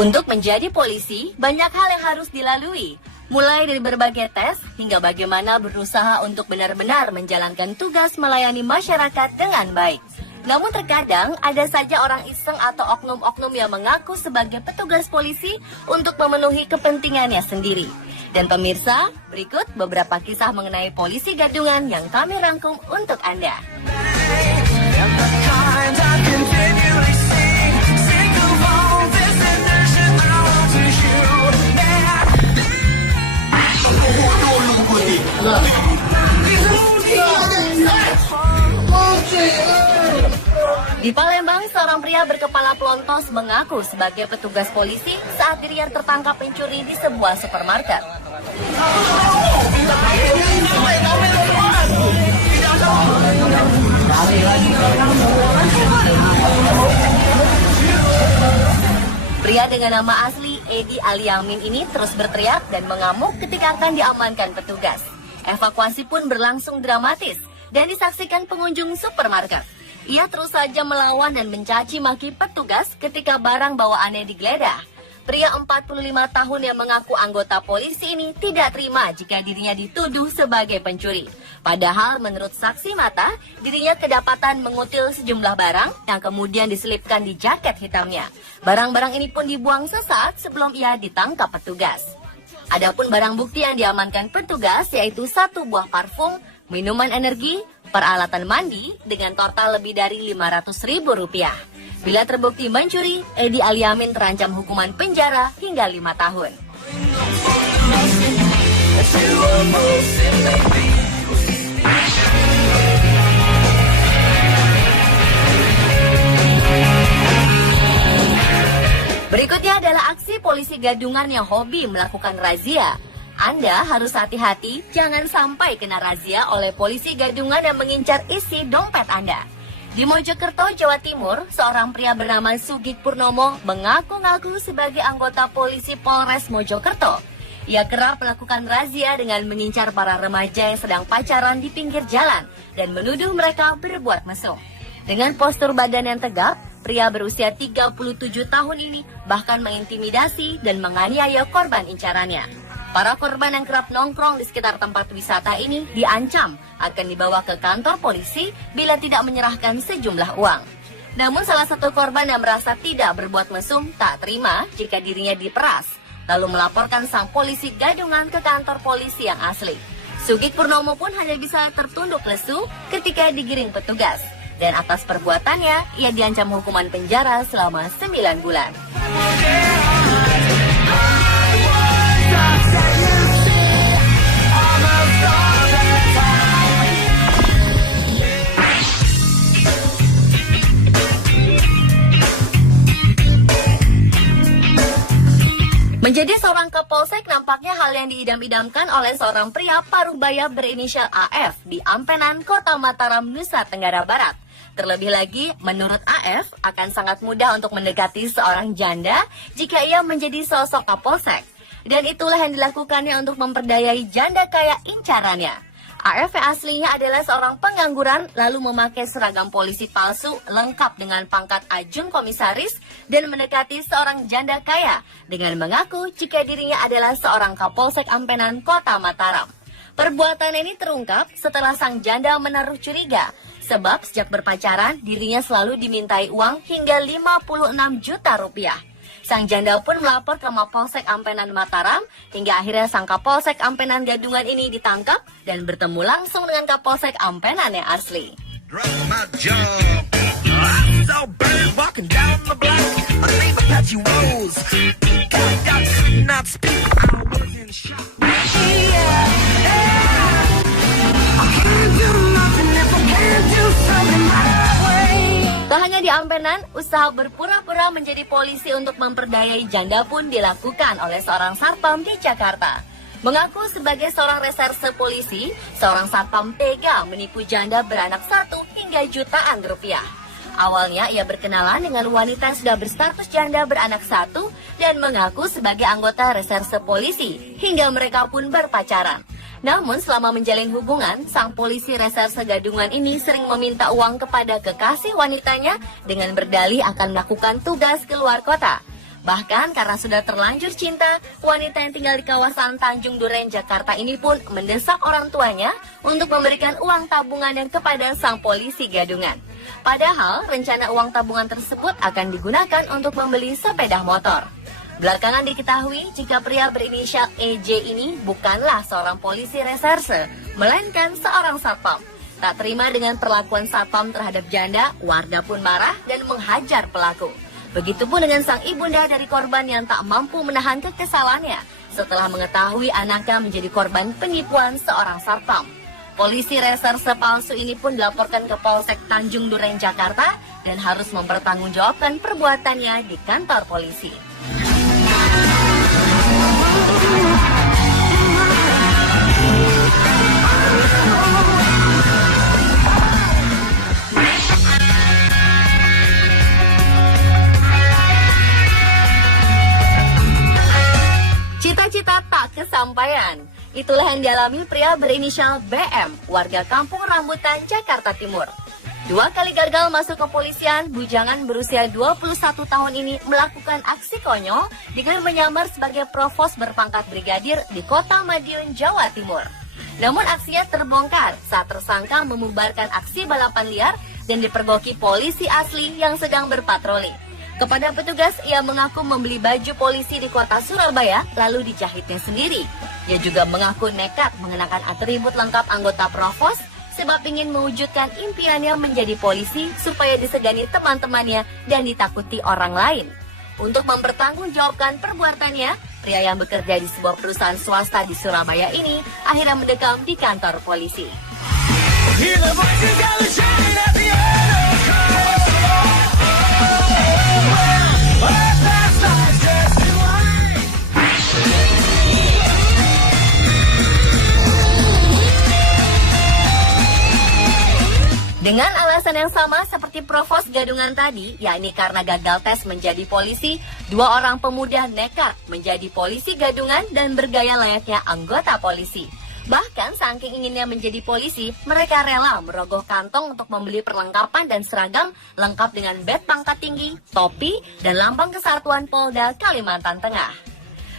Untuk menjadi polisi, banyak hal yang harus dilalui. Mulai dari berbagai tes, hingga bagaimana berusaha untuk benar-benar menjalankan tugas melayani masyarakat dengan baik. Namun terkadang ada saja orang iseng atau oknum-oknum yang mengaku sebagai petugas polisi untuk memenuhi kepentingannya sendiri. Dan pemirsa, berikut beberapa kisah mengenai polisi gadungan yang kami rangkum untuk Anda. Di Palembang, seorang pria berkepala pelontos mengaku sebagai petugas polisi saat dirinya tertangkap pencuri di sebuah supermarket. Pria dengan nama asli Edi Aliamin ini terus berteriak dan mengamuk ketika akan diamankan petugas. Evakuasi pun berlangsung dramatis dan disaksikan pengunjung supermarket. Ia terus saja melawan dan mencaci maki petugas ketika barang bawaannya digeledah. Pria 45 tahun yang mengaku anggota polisi ini tidak terima jika dirinya dituduh sebagai pencuri. Padahal menurut saksi mata, dirinya kedapatan mengutil sejumlah barang yang kemudian diselipkan di jaket hitamnya. Barang-barang ini pun dibuang sesaat sebelum ia ditangkap petugas. Adapun barang bukti yang diamankan petugas yaitu 1 buah parfum, minuman energi, peralatan mandi dengan total lebih dari Rp500.000. Bila terbukti mencuri, Edi Aliamin terancam hukuman penjara hingga 5 tahun. Berikutnya adalah aksi polisi gadungan yang hobi melakukan razia. Anda harus hati-hati, jangan sampai kena razia oleh polisi gadungan yang mengincar isi dompet Anda. Di Mojokerto, Jawa Timur, seorang pria bernama Sugik Purnomo mengaku-ngaku sebagai anggota polisi Polres Mojokerto. Ia kerap melakukan razia dengan mengincar para remaja yang sedang pacaran di pinggir jalan dan menuduh mereka berbuat mesum. Dengan postur badan yang tegap, pria berusia 37 tahun ini bahkan mengintimidasi dan menganiaya korban incarannya. Para korban yang kerap nongkrong di sekitar tempat wisata ini diancam akan dibawa ke kantor polisi bila tidak menyerahkan sejumlah uang. Namun salah satu korban yang merasa tidak berbuat mesum tak terima jika dirinya diperas, lalu melaporkan sang polisi gadungan ke kantor polisi yang asli. Sugik Purnomo pun hanya bisa tertunduk lesu ketika digiring petugas. Dan atas perbuatannya, ia diancam hukuman penjara selama 9 bulan. Menjadi seorang kapolsek nampaknya hal yang diidam-idamkan oleh seorang pria Parubaya berinisial AF di Ampenan, Kota Mataram, Nusa Tenggara Barat. Terlebih lagi, menurut AF akan sangat mudah untuk mendekati seorang janda jika ia menjadi sosok kapolsek. Dan itulah yang dilakukannya untuk memperdayai janda kaya incarannya. AF yang aslinya adalah seorang pengangguran lalu memakai seragam polisi palsu lengkap dengan pangkat ajun komisaris dan mendekati seorang janda kaya dengan mengaku jika dirinya adalah seorang kapolsek Ampenan, Kota Mataram. Perbuatan ini terungkap setelah sang janda menaruh curiga sebab sejak berpacaran dirinya selalu dimintai uang hingga Rp56 juta. Sang janda pun melapor ke Mapolsek Ampenan Mataram hingga akhirnya sang Kapolsek Ampenan gadungan ini ditangkap dan bertemu langsung dengan Kapolsek Ampenan yang asli. Tak hanya di Ampenan, usaha berpura-pura menjadi polisi untuk memperdayai janda pun dilakukan oleh seorang satpam di Jakarta. Mengaku sebagai seorang reserse polisi, seorang satpam tega menipu janda beranak 1 hingga jutaan rupiah. Awalnya ia berkenalan dengan wanita yang sudah berstatus janda beranak 1 dan mengaku sebagai anggota reserse polisi hingga mereka pun berpacaran. Namun selama menjalin hubungan, sang polisi reserse gadungan ini sering meminta uang kepada kekasih wanitanya dengan berdalih akan melakukan tugas keluar kota. Bahkan karena sudah terlanjur cinta, wanita yang tinggal di kawasan Tanjung Duren, Jakarta ini pun mendesak orang tuanya untuk memberikan uang tabungan kepada sang polisi gadungan. Padahal rencana uang tabungan tersebut akan digunakan untuk membeli sepeda motor. Belakangan diketahui jika pria berinisial EJ ini bukanlah seorang polisi reserse, melainkan seorang satpam. Tak terima dengan perlakuan satpam terhadap janda, warga pun marah dan menghajar pelaku. Begitupun dengan sang ibunda dari korban yang tak mampu menahan kekesalannya setelah mengetahui anaknya menjadi korban penipuan seorang satpam. Polisi reserse palsu ini pun dilaporkan ke Polsek Tanjung Duren, Jakarta dan harus mempertanggungjawabkan perbuatannya di kantor polisi. Cita-cita tak kesampaian. Itulah yang dialami pria berinisial BM, warga Kampung Rambutan, Jakarta Timur. 2 kali gagal masuk kepolisian, bujangan berusia 21 tahun ini melakukan aksi konyol dengan menyamar sebagai provos berpangkat brigadir di Kota Madiun, Jawa Timur. Namun aksinya terbongkar saat tersangka membubarkan aksi balapan liar dan dipergoki polisi asli yang sedang berpatroli. Kepada petugas, ia mengaku membeli baju polisi di kota Surabaya, lalu dijahitnya sendiri. Ia juga mengaku nekat mengenakan atribut lengkap anggota Provos, sebab ingin mewujudkan impiannya menjadi polisi supaya disegani teman-temannya dan ditakuti orang lain. Untuk mempertanggungjawabkan perbuatannya, pria yang bekerja di sebuah perusahaan swasta di Surabaya ini akhirnya mendekam di kantor polisi. Dengan alasan yang sama seperti provos gadungan tadi, yakni karena gagal tes menjadi polisi, 2 orang pemuda nekat menjadi polisi gadungan dan bergaya layaknya anggota polisi. Bahkan saking inginnya menjadi polisi, mereka rela merogoh kantong untuk membeli perlengkapan dan seragam lengkap dengan badge pangkat tinggi, topi, dan lambang kesatuan Polda Kalimantan Tengah.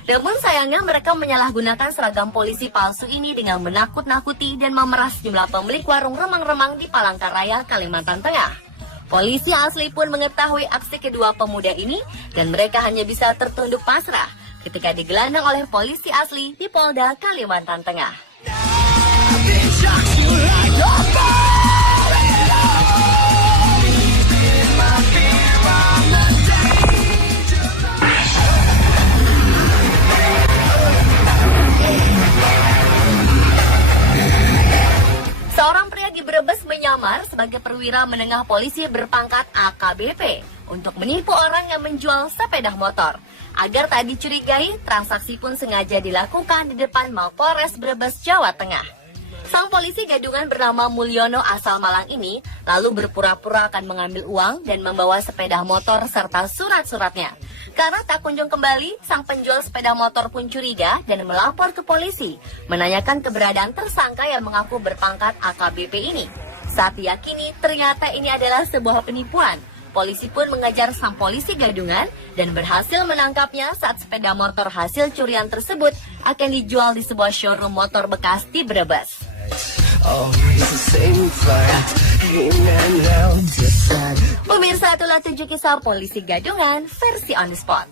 Namun sayangnya mereka menyalahgunakan seragam polisi palsu ini dengan menakut-nakuti dan memeras jumlah pemilik warung remang-remang di Palangkaraya, Kalimantan Tengah. Polisi asli pun mengetahui aksi kedua pemuda ini dan mereka hanya bisa tertunduk pasrah ketika digelandang oleh polisi asli di Polda Kalimantan Tengah. Seorang pria di Brebes menyamar sebagai perwira menengah polisi berpangkat AKBP untuk menipu orang yang menjual sepeda motor. Agar tak dicurigai, transaksi pun sengaja dilakukan di depan Mapolres Brebes, Jawa Tengah. Sang polisi gadungan bernama Mulyono asal Malang ini lalu berpura-pura akan mengambil uang dan membawa sepeda motor serta surat-suratnya. Karena tak kunjung kembali, sang penjual sepeda motor pun curiga dan melapor ke polisi, menanyakan keberadaan tersangka yang mengaku berpangkat AKBP ini. Saat diyakini ternyata ini adalah sebuah penipuan, polisi pun mengejar sang polisi gadungan dan berhasil menangkapnya saat sepeda motor hasil curian tersebut akan dijual di sebuah showroom motor bekas di Brebes. Pemirsa, itulah 7 kisah polisi gadungan versi on the spot.